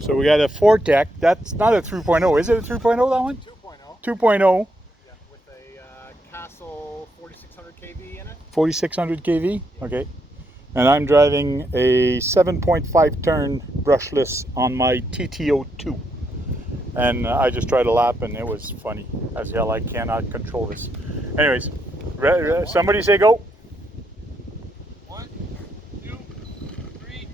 So we got a Fortec. That's not a 3.0. Is it a 3.0, that one? 2.0. 2.0. Yeah, with a Castle 4600 kV in it. 4600 kV? Okay. And I'm driving a 7.5 turn brushless on my TT-02. And I just tried a lap and it was funny as hell. I cannot control this. Anyways, somebody say go. 1, 2, 3.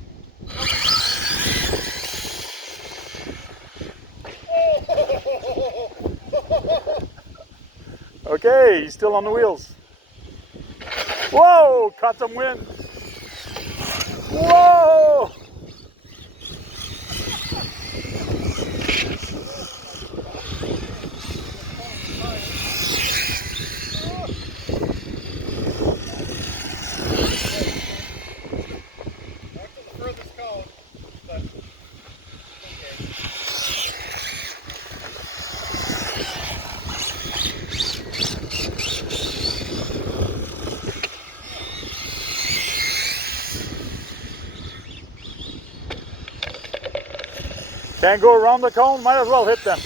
Okay, he's still on the wheels. Whoa, caught some wind. Whoa! Can't go around the cone, might as well hit them.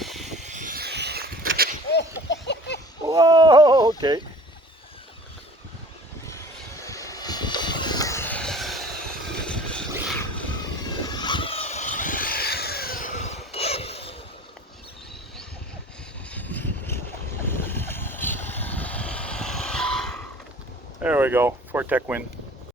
Whoa, okay. There we go, Fortec win.